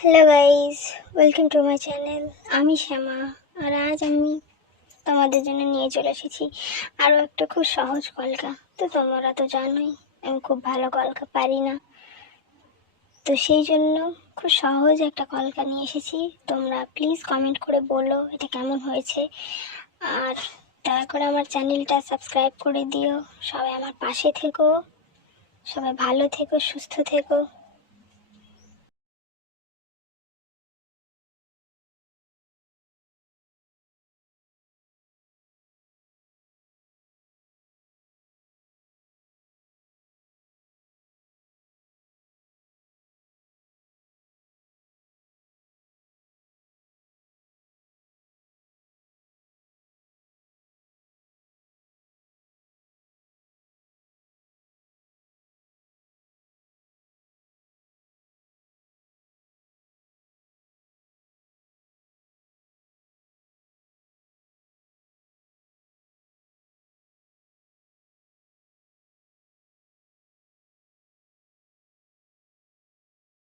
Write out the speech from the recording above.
Hello guys, welcome to my channel. আমি শ্যামা, আর আজ আমি তোমাদের জন্য নিয়ে চলে এসেছি আরও একটা খুব সহজ কলকা। তো তোমরা তো জানোই আমি খুব ভালো কলকা পারি না, তো সেই জন্য খুব সহজ একটা কলকা নিয়ে এসেছি। তোমরা প্লিজ কমেন্ট করে বলো এটা কেমন হয়েছে, আর দয়া করে আমার চ্যানেলটা সাবস্ক্রাইব করে দিও। সবাই আমার পাশে থেকো, সবাই ভালো থেকো, সুস্থ থেকো।